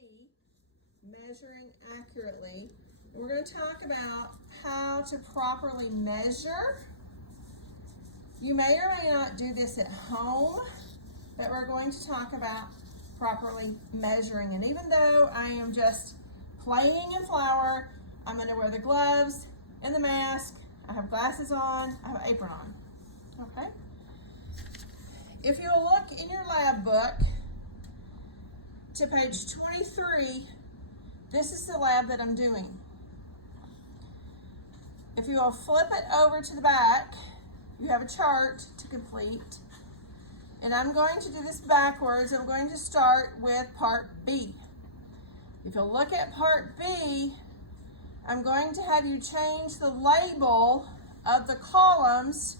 B, measuring accurately. And we're going to talk about how to properly measure. You may or may not do this at home, but we're going to talk about properly measuring. And even though I am just playing in flour, I'm going to wear the gloves and the mask. I have glasses on, I have an apron on, okay? If you'll look in your lab book to page 23, this is the lab that I'm doing. If you will flip it over to the back, you have a chart to complete. And I'm going to do this backwards. I'm going to start with part B. If you'll look at part B, I'm going to have you change the label of the columns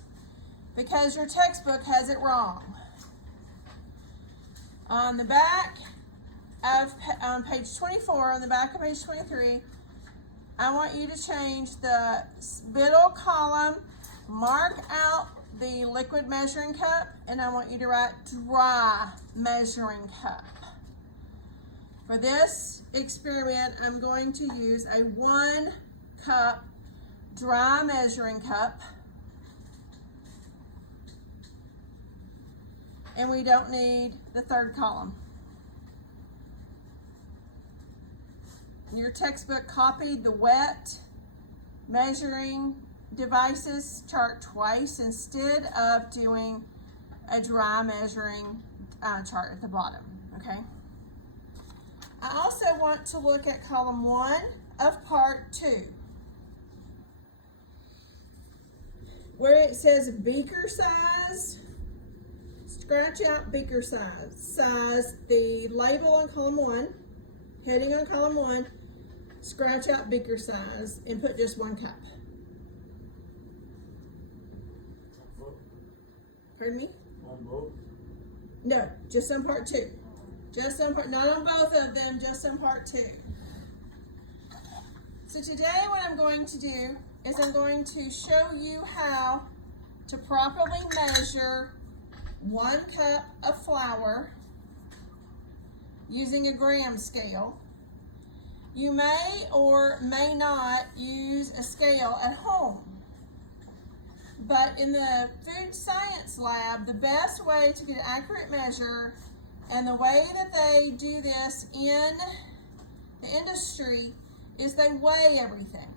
because your textbook has it wrong. On the back of on page 24, on the back of page 23, I want you to change the middle column, mark out the liquid measuring cup, and I want you to write dry measuring cup. For this experiment, I'm going to use a 1 cup dry measuring cup. And we don't need the third column. Your textbook copied the wet measuring devices chart twice instead of doing a dry measuring chart at the bottom, okay? I also want to look at column 1 of part 2, where it says beaker size. Scratch out beaker size, the label on column 1, heading on column 1, scratch out beaker size and put just 1 cup. Pardon me? On both? No, just on part 2. Just on part, not on both of them, just on part 2. So today what I'm going to do is I'm going to show you how to properly measure 1 cup of flour using a gram scale. You may or may not use a scale at home. But in the food science lab, the best way to get an accurate measure and the way that they do this in the industry is they weigh everything.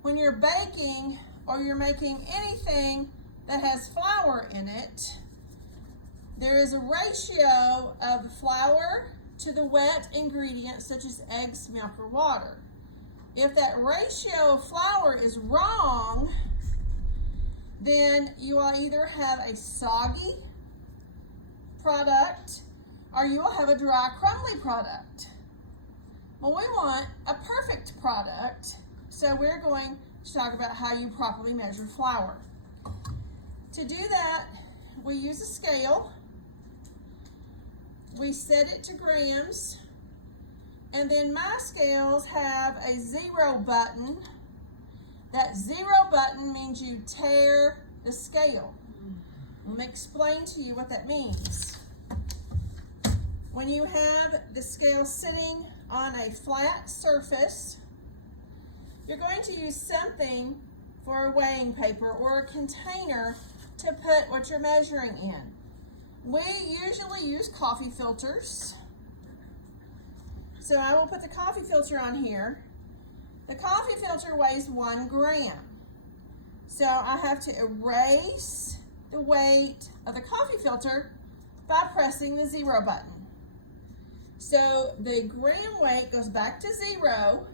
When you're baking or you're making anything that has flour in it, there is a ratio of the flour to the wet ingredients such as eggs, milk, or water. If that ratio of flour is wrong, then you will either have a soggy product or you will have a dry, crumbly product. Well, we want a perfect product, so we're going to talk about how you properly measure flour. To do that, we use a scale. We set it to grams, and then my scales have a 0 button. That 0 button means you tear the scale. Let me explain to you what that means. When you have the scale sitting on a flat surface, you're going to use something for a weighing paper or a container to put what you're measuring in. We usually use coffee filters. So I will put the coffee filter on here. The coffee filter weighs 1 gram. So I have to erase the weight of the coffee filter by pressing the 0 button. So the gram weight goes back to 0,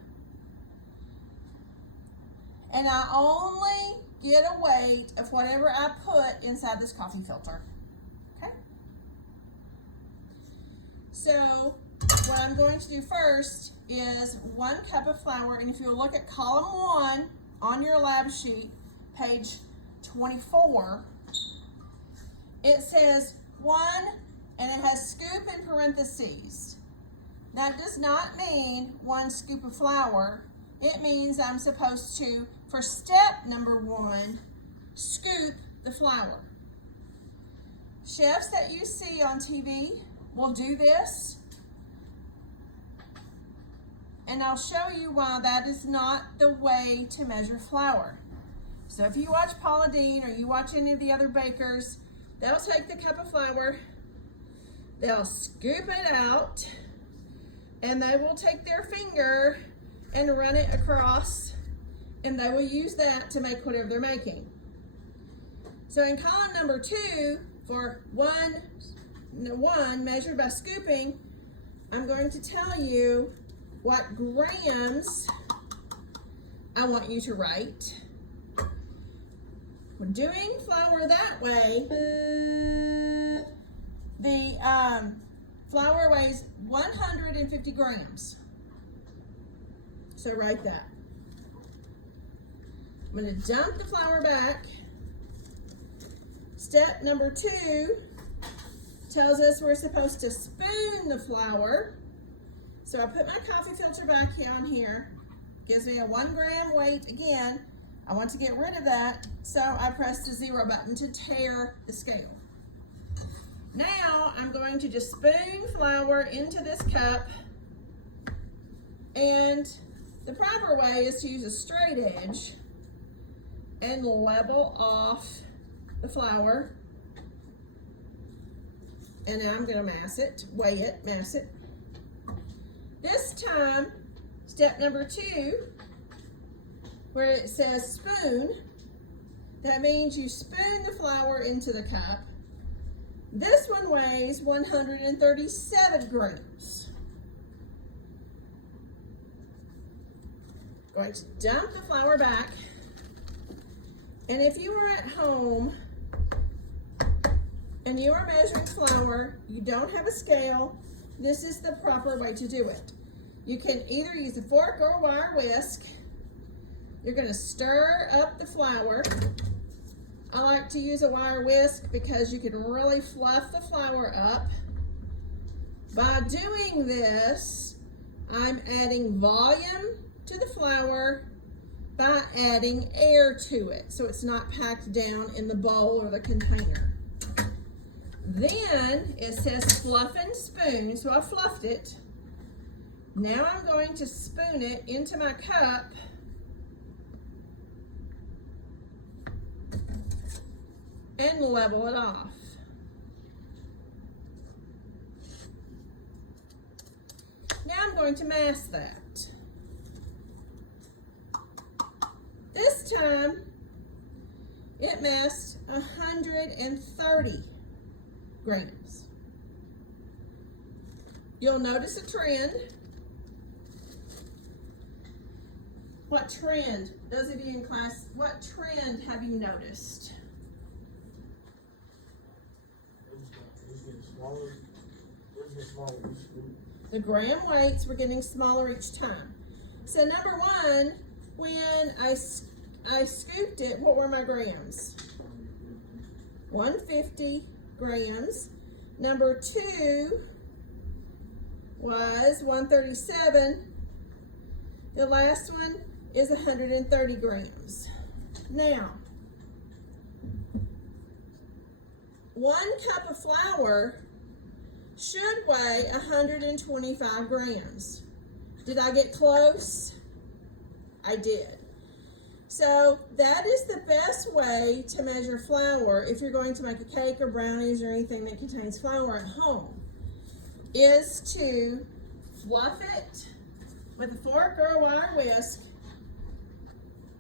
and I only get a weight of whatever I put inside this coffee filter. Okay? So what I'm going to do first is 1 cup of flour, and if you look at column 1 on your lab sheet, page 24, it says 1, and it has scoop in parentheses. That does not mean 1 scoop of flour. It means I'm supposed to, for step number 1, scoop the flour. Chefs that you see on TV will do this. and I'll show you why that is not the way to measure flour. So if you watch Paula Deen or you watch any of the other bakers, they'll take the cup of flour, they'll scoop it out, and they will take their finger and run it across, and they will use that to make whatever they're making. So in column number 2, for one measured by scooping, I'm going to tell you what grams I want you to write. We're doing flour that way. The flour weighs 150 grams. So write that. I'm going to dump the flour back. Step number 2 tells us we're supposed to spoon the flour. So I put my coffee filter back on here. Gives me a 1 gram weight again. I want to get rid of that, so I press the 0 button to tare the scale. Now I'm going to just spoon flour into this cup, and the proper way is to use a straight edge and level off the flour. And now I'm going to mass it, weigh it, mass it. This time, step number 2, where it says spoon, that means you spoon the flour into the cup. This one weighs 137 grams. Going to dump the flour back. And if you are at home and you are measuring flour, you don't have a scale, this is the proper way to do it. You can either use a fork or a wire whisk. You're going to stir up the flour. I like to use a wire whisk because you can really fluff the flour up. By doing this, I'm adding volume to the flour by adding air to it, so it's not packed down in the bowl or the container. Then it says fluff and spoon, so I fluffed it. Now I'm going to spoon it into my cup. And level it off. Now I'm going to mass that. This time, it massed 130 grams. You'll notice a trend. What trend? Those of you in class, what trend have you noticed? The gram weights were getting smaller each time. So number 1, when I scooped it, what were my grams? 150 grams. Number 2 was 137. The last one is 130 grams. Now, 1 cup of flour should weigh 125 grams. Did I get close? I did. So that is the best way to measure flour if you're going to make a cake or brownies or anything that contains flour at home, is to fluff it with a fork or a wire whisk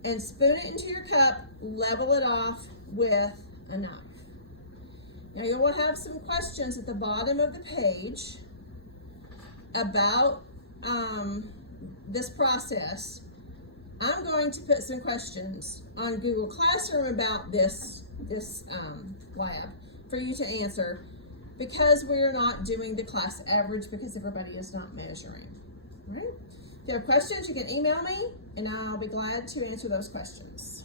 and spoon it into your cup, level it off with a knife. Now you will have some questions at the bottom of the page about this process. I'm going to put some questions on Google Classroom about this lab for you to answer, because we're not doing the class average because everybody is not measuring. All right? If you have questions, you can email me and I'll be glad to answer those questions.